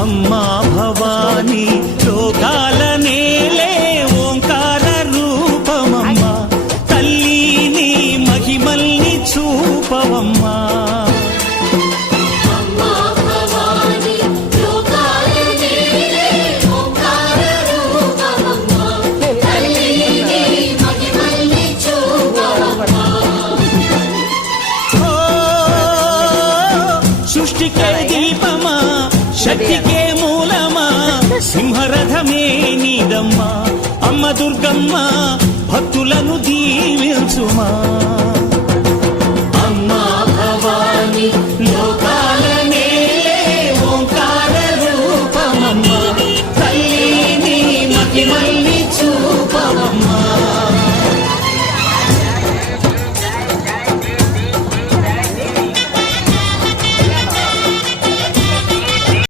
అమ్మా భవానీ లోకాల నేలే ఓంకార రూపమమ్మా తల్లి నీ మహిమల్ని చూపవమ్మా సృష్టికే దీపమా శక్తికే మూలమా సింహరథమే నీదమ్మా అమ్మ దుర్గమ్మ భక్తులను దీవించుమా